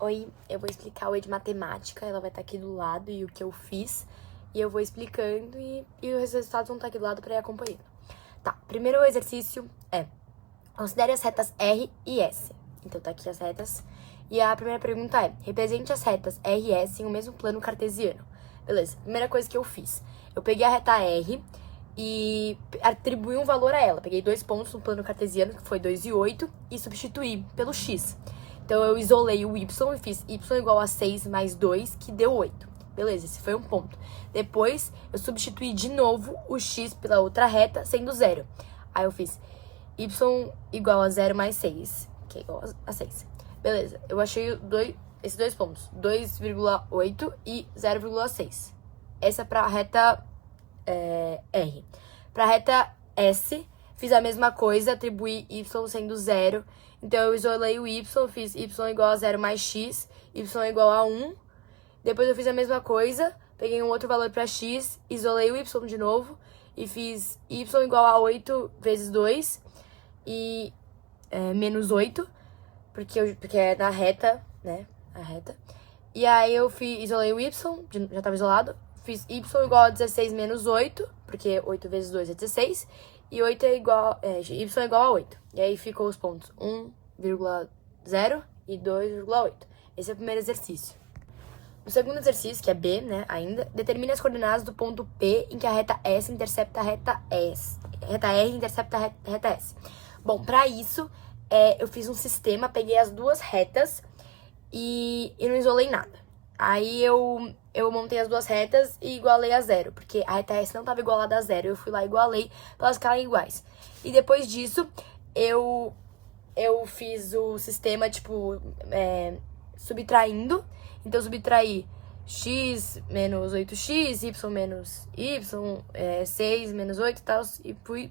Oi, eu vou explicar o E de matemática, ela vai estar aqui do lado e o que eu fiz. E eu vou explicando e os resultados vão estar aqui do lado para ir acompanhando. Tá, primeiro exercício é, considere as retas R e S. Então tá aqui as retas. E a primeira pergunta é, represente as retas R e S em um mesmo plano cartesiano. Beleza, primeira coisa que eu fiz. Eu peguei a reta R e atribuí um valor a ela. Peguei 2 pontos no plano cartesiano, que foi 2 e 8, e substituí pelo X. Então, eu isolei o y e fiz y igual a 6 mais 2, que deu 8. Beleza, esse foi um ponto. Depois, eu substituí de novo o x pela outra reta, sendo 0. Aí, eu fiz y igual a 0 mais 6, que é igual a 6. Beleza, eu achei esses dois pontos, 2,8 e 0,6. Essa é para a reta R. Para a reta S, fiz a mesma coisa, atribuí y sendo 0. Então, eu isolei o y, fiz y igual a 0 mais x, y igual a 1. Depois, eu fiz a mesma coisa, peguei um outro valor para x, isolei o y de novo e fiz y igual a 8 vezes 2 e menos 8, porque é na reta, né? A reta. E aí, eu isolei o y, já estava isolado, fiz y igual a 16 menos 8, porque 8 vezes 2 é 16, e 8 é igual, y é igual a 8. E aí ficou os pontos 1,0 e 2,8. Esse é o primeiro exercício. O segundo exercício, que é B, né, ainda, determine as coordenadas do ponto P em que a reta S intercepta a reta S. Reta R intercepta a reta S. Bom, para isso, eu fiz um sistema, peguei as duas retas e não isolei nada. Aí eu montei as duas retas e igualei a 0, porque a reta S não estava igualada a 0. Eu fui lá e igualei para elas ficarem iguais. E depois disso, eu fiz o sistema, tipo, subtraindo. Então, eu subtraí x menos 8x, y menos y, 6 menos 8 e tal. E fui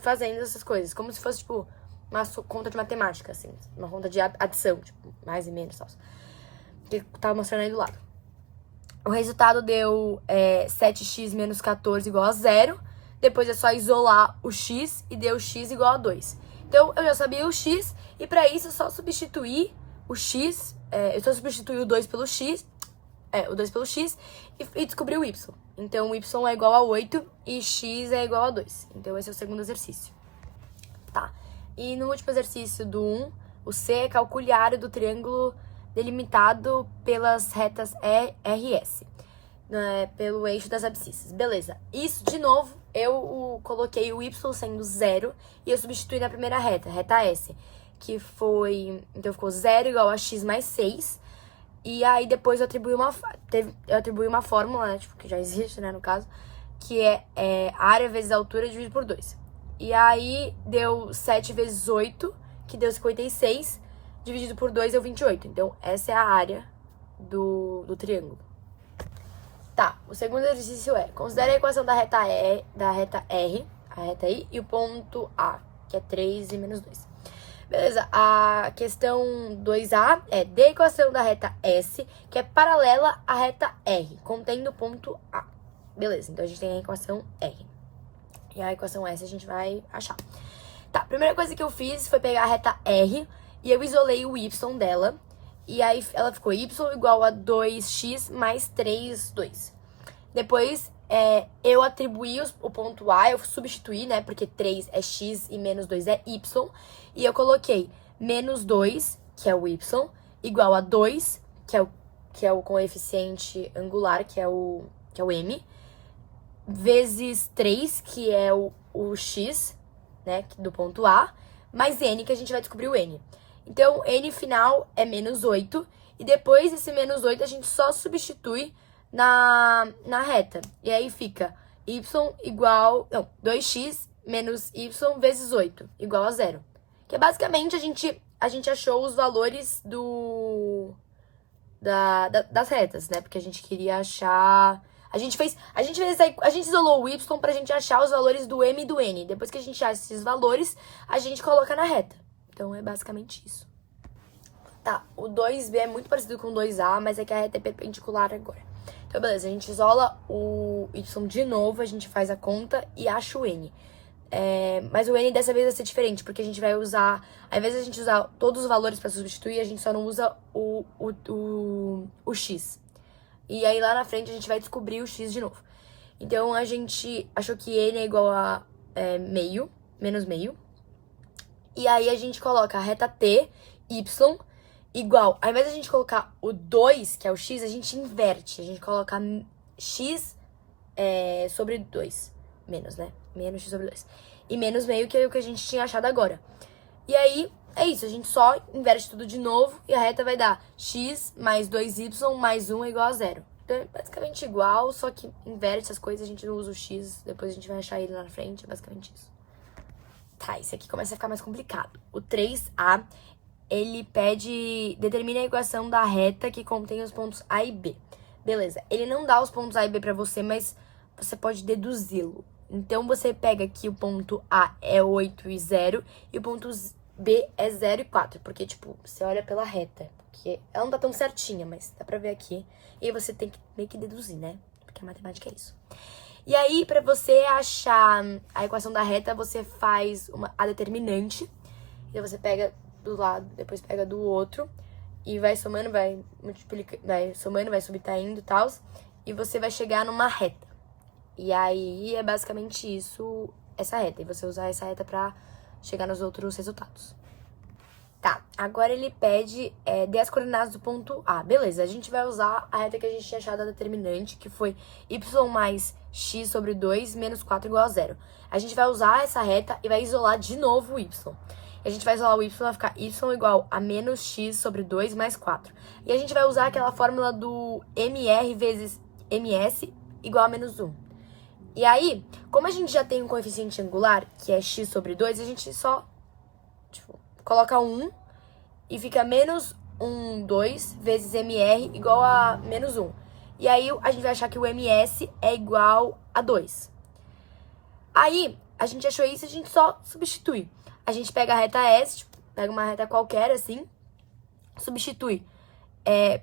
fazendo essas coisas, como se fosse, tipo, uma conta de matemática, assim. Uma conta de adição, tipo, mais e menos e tal. Que tava mostrando aí do lado. O resultado deu 7x menos 14 igual a 0. Depois é só isolar o x e deu x igual a 2. Então, eu já sabia o x e para isso eu só substituí o x, eu só substituí o 2 pelo x, e descobri o y. Então, o y é igual a 8 e x é igual a 2. Então, esse é o segundo exercício. Tá. E no último exercício do 1, o C é calcule a área do triângulo delimitado pelas retas R e S, né, pelo eixo das abscissas. Beleza. Isso, de novo, eu coloquei o y sendo 0 e eu substituí na primeira reta, reta S, que foi... Então, ficou 0 igual a x mais 6. E aí, depois eu atribuí uma fórmula, né, tipo, que já existe, né, no caso, que é área vezes altura dividido por 2. E aí, deu 7 vezes 8, que deu 56, dividido por 2 deu 28. Então, essa é a área do triângulo. Tá, o segundo exercício é, considere a equação da reta R, a reta I, e o ponto A, que é 3 e menos 2. Beleza, a questão 2A é, dê a equação da reta S, que é paralela à reta R, contendo o ponto A. Beleza, então a gente tem a equação R. E a equação S a gente vai achar. Tá, a primeira coisa que eu fiz foi pegar a reta R e eu isolei o y dela. E aí ela ficou y igual a 2x mais 3, 2. Depois eu atribuí o ponto A, eu substituí, né? Porque 3 é x e menos 2 é y. E eu coloquei menos 2, que é o y, igual a 2, que é o coeficiente angular, que é o m, vezes 3, que é o x, né, do ponto A, mais n, que a gente vai descobrir o n. Então, n final é menos 8, e depois desse menos 8 a gente só substitui na reta. E aí fica y igual... Não, 2x menos y vezes 8, igual a 0. Que é basicamente a gente achou os valores das retas, né? Porque a gente queria achar... A gente isolou o y pra gente achar os valores do m e do n. Depois que a gente acha esses valores, a gente coloca na reta. Então, é basicamente isso. Tá, o 2b é muito parecido com o 2a, mas é que a reta é perpendicular agora. Então, beleza, a gente isola o y de novo, a gente faz a conta e acha o n. Mas o n dessa vez vai ser diferente, porque a gente vai usar... Ao invés de a gente usar todos os valores pra substituir, a gente só não usa o x. E aí lá na frente a gente vai descobrir o x de novo. Então a gente achou que n é igual a meio, menos meio. E aí a gente coloca a reta t, y, igual... Ao invés de a gente colocar o 2, que é o x, a gente inverte. A gente coloca x sobre 2. Menos, né? Menos x sobre 2. E menos meio, que é o que a gente tinha achado agora. E aí, é isso. A gente só inverte tudo de novo e a reta vai dar x mais 2y mais 1 é igual a 0. Então é basicamente igual, só que inverte as coisas, a gente não usa o x, depois a gente vai achar ele lá na frente, é basicamente isso. Tá, esse aqui começa a ficar mais complicado. O 3A, ele determina a equação da reta que contém os pontos A e B. Beleza, ele não dá os pontos A e B pra você, mas você pode deduzi-lo. Então, você pega que o ponto A é 8 e 0 e o ponto B é 0 e 4. Porque, tipo, você olha pela reta. Porque ela não tá tão certinha, mas dá pra ver aqui. E aí você tem que meio que deduzir, né? Porque a matemática é isso. E aí, pra você achar a equação da reta, você faz a determinante. Então, você pega do lado, depois pega do outro. E vai somando, vai multiplicando, vai somando, vai subtraindo e tal. E você vai chegar numa reta. E aí, é basicamente isso, essa reta. E você usar essa reta pra chegar nos outros resultados. Tá, agora ele pede dê as coordenadas do ponto A. Beleza, a gente vai usar a reta que a gente tinha achado a determinante, que foi y mais x sobre 2 menos 4 igual a 0. A gente vai usar essa reta e vai isolar de novo o y. E a gente vai isolar o y, vai ficar y igual a menos x sobre 2 mais 4. E a gente vai usar aquela fórmula do mr vezes ms igual a menos 1. E aí, como a gente já tem um coeficiente angular, que é x sobre 2, a gente só coloca 1 e fica menos 1, 2 vezes mr igual a menos 1. E aí, a gente vai achar que o ms é igual a 2. Aí, a gente achou isso e a gente só substitui. A gente pega a reta S, pega uma reta qualquer, assim, substitui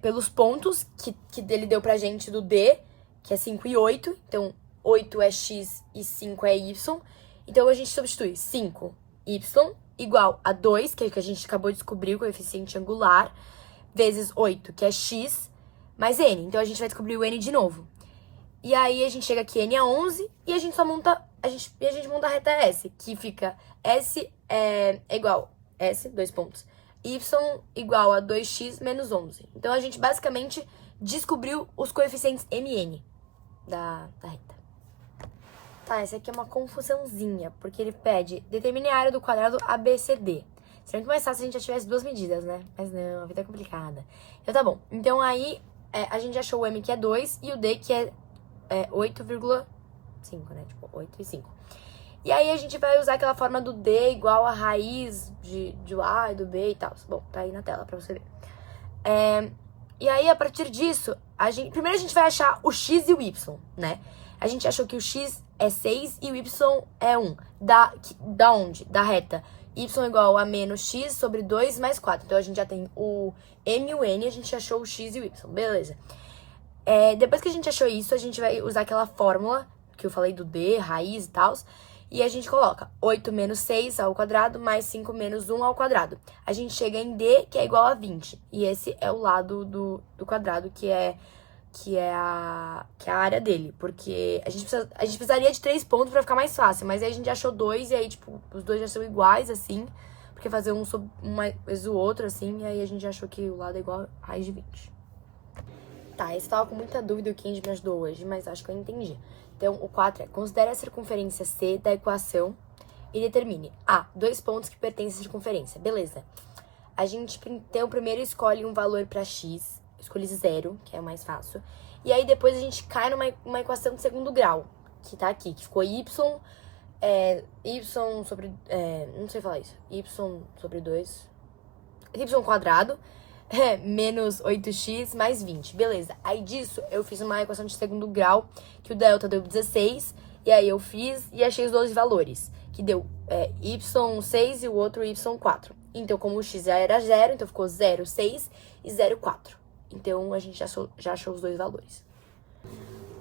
pelos pontos que ele deu pra gente do D, que é 5 e 8. Então, 8 é x e 5 é y. Então, a gente substitui 5y igual a 2, que é o que a gente acabou de descobrir, o coeficiente angular, vezes 8, que é x, mais n. Então, a gente vai descobrir o n de novo. E aí, a gente chega aqui, n é 11, e a gente só monta, a gente monta a reta S, que fica S é igual, S, 2 pontos, y igual a 2x menos 11. Então, a gente basicamente descobriu os coeficientes mn da reta. Tá, essa aqui é uma confusãozinha, porque ele pede determine a área do quadrado ABCD. Seria muito mais fácil se a gente já tivesse duas medidas, né? Mas não, a vida é complicada. Então tá bom. Então aí a gente achou o M que é 2 e o D que é 8,5, né? Tipo, 8 e 5. E aí a gente vai usar aquela forma do D igual a raiz do A e do B e tal. Bom, tá aí na tela pra você ver. E aí, a partir disso, primeiro a gente vai achar o X e o Y, né? A gente achou que o X é 6 e o Y é 1. Da onde? Da reta y igual a menos x sobre 2 mais 4. Então, a gente já tem o m e o n, a gente achou o x e o y. Beleza. Depois que a gente achou isso, a gente vai usar aquela fórmula que eu falei do D, raiz e tal. E a gente coloca 8 menos 6 ao quadrado mais 5 menos 1 ao quadrado. A gente chega em D, que é igual a 20. E esse é o lado do quadrado, que é a área dele. Porque a gente precisaria de 3 pontos pra ficar mais fácil. Mas aí a gente achou 2 e aí, tipo, os dois já são iguais, assim. Porque fazer um vezes o outro, assim. E aí a gente achou que o lado é igual a raiz de 20. Tá, esse tava com muita dúvida e o Kenji me ajudou hoje, mas acho que eu entendi. Então, o 4 é, considere a circunferência C da equação e determine A, 2 pontos que pertencem à circunferência. Beleza. A gente, então, primeiro escolhe um valor para X, escolhe 0, que é o mais fácil. E aí, depois a gente cai numa equação de segundo grau, que tá aqui, que ficou Y sobre... não sei falar isso. Y sobre 2... Y quadrado... menos 8x mais 20. Beleza. Aí disso, eu fiz uma equação de segundo grau, que o delta deu 16, e aí eu fiz e achei os 12 valores, que deu y6 e o outro y4. Então, como o x já era 0, então ficou 0,6 e 0,4. Então, a gente já achou os dois valores.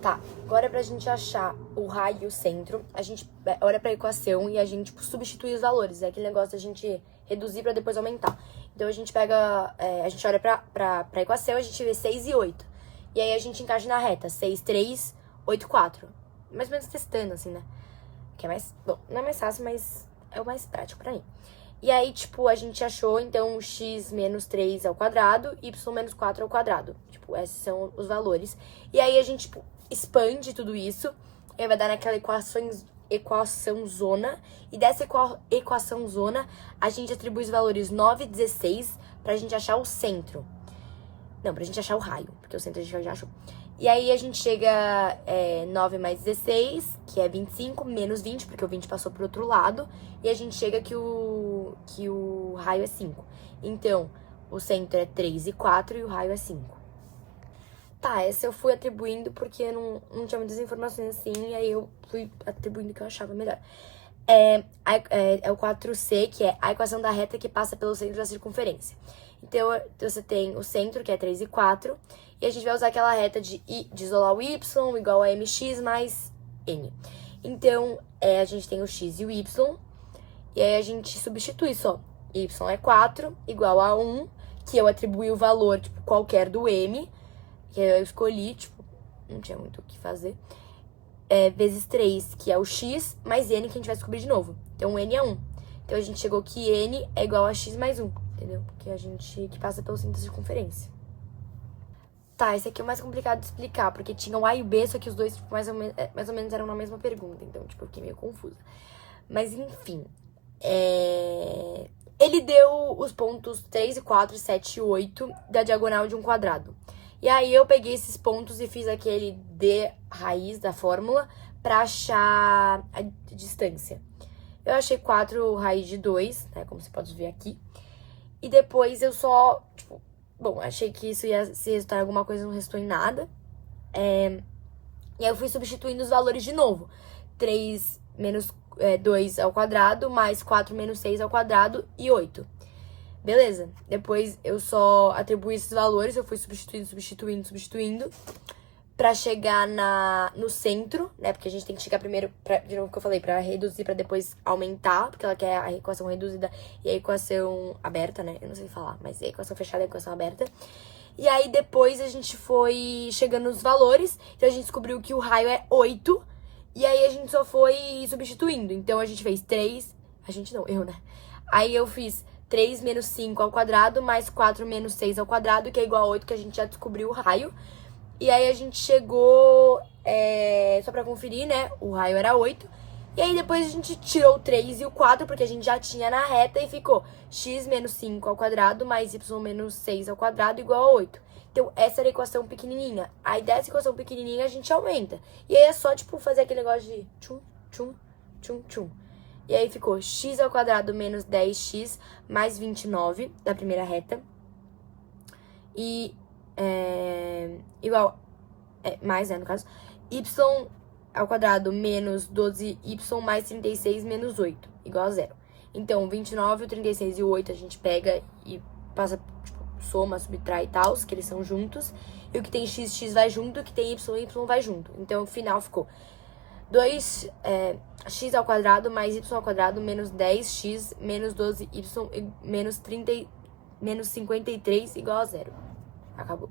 Tá, agora pra gente achar o raio e o centro, a gente olha pra equação e a gente tipo, substitui os valores. É aquele negócio da gente reduzir pra depois aumentar. Então a gente pega, a gente olha pra equação, a gente vê 6 e 8. E aí a gente encaixa na reta, 6, 3, 8, 4. Mais ou menos testando, assim, né? Que é mais, bom, não é mais fácil, mas é o mais prático pra mim. E aí, tipo, a gente achou, então, x menos 3 ao quadrado, y menos 4 ao quadrado. Tipo, esses são os valores. E aí a gente, tipo, expande tudo isso, e aí vai dar naquela equação zona. E dessa equação zona, a gente atribui os valores 9 e 16 pra gente achar o centro. Não, pra gente achar o raio, porque o centro a gente já achou. E aí a gente chega 9 mais 16, que é 25, menos 20, porque o 20 passou pro outro lado. E a gente chega que o raio é 5. Então, o centro é 3 e 4 e o raio é 5. Tá, essa eu fui atribuindo porque eu não tinha muitas informações assim, e aí eu fui atribuindo o que eu achava melhor. É o 4C, que é a equação da reta que passa pelo centro da circunferência. Então, você tem o centro, que é 3 e 4, e a gente vai usar aquela reta de isolar o y igual a mx mais n. Então, a gente tem o x e o y, e aí a gente substitui só. Y é 4, igual a 1, que eu atribuí o valor, tipo, qualquer do m, que eu escolhi, tipo, não tinha muito o que fazer. Vezes 3, que é o x, mais n, que a gente vai descobrir de novo. Então, n é 1. Então, a gente chegou que n é igual a x mais 1, entendeu? Que passa pelo centro da circunferência. Tá, esse aqui é o mais complicado de explicar, porque tinha o A e o B, só que os dois tipo, mais ou menos eram na mesma pergunta, então, tipo, eu fiquei meio confusa. Mas, enfim, ele deu os pontos 3 e 4, 7 e 8 da diagonal de um quadrado. E aí eu peguei esses pontos e fiz aquele d raiz da fórmula pra achar a distância. Eu achei 4 raiz de 2, né, como você pode ver aqui. E depois eu só, tipo, bom, achei que isso ia se resultar em alguma coisa, não restou em nada. E aí eu fui substituindo os valores de novo. 3 menos 2 ao quadrado, mais 4 menos 6 ao quadrado e 8. Beleza. Depois eu só atribuí esses valores, eu fui substituindo, pra chegar no centro, né? Porque a gente tem que chegar primeiro, de novo que eu falei, pra reduzir, pra depois aumentar, porque ela quer a equação reduzida e a equação aberta, né? Eu não sei falar, mas a equação fechada e a equação aberta. E aí depois a gente foi chegando nos valores, então a gente descobriu que o raio é 8, e aí a gente só foi substituindo. Então a gente fez 3, a gente não, eu, né? Aí eu fiz 3 menos 5 ao quadrado, mais 4 menos 6 ao quadrado, que é igual a 8, que a gente já descobriu o raio. E aí a gente chegou, só pra conferir, né? O raio era 8. E aí depois a gente tirou o 3 e o 4, porque a gente já tinha na reta, e ficou x menos 5 ao quadrado, mais y menos 6 ao quadrado, igual a 8. Então, essa era a equação pequenininha. Aí dessa equação pequenininha a gente aumenta. E aí é só, tipo, fazer aquele negócio de tchum, tchum, tchum, tchum. E aí ficou x ao quadrado menos 10x mais 29 da primeira reta. E igual, mais, né, no caso, y ao quadrado menos 12y mais 36 menos 8, igual a 0. Então, 29, o 36 e o 8 a gente pega e passa, tipo, soma, subtrai e tal, que eles são juntos. E o que tem x, x vai junto, o que tem y, y vai junto. Então, o final ficou 2x ao quadrado mais y ao quadrado menos 10x menos 12y menos 53 igual a 0. Acabou.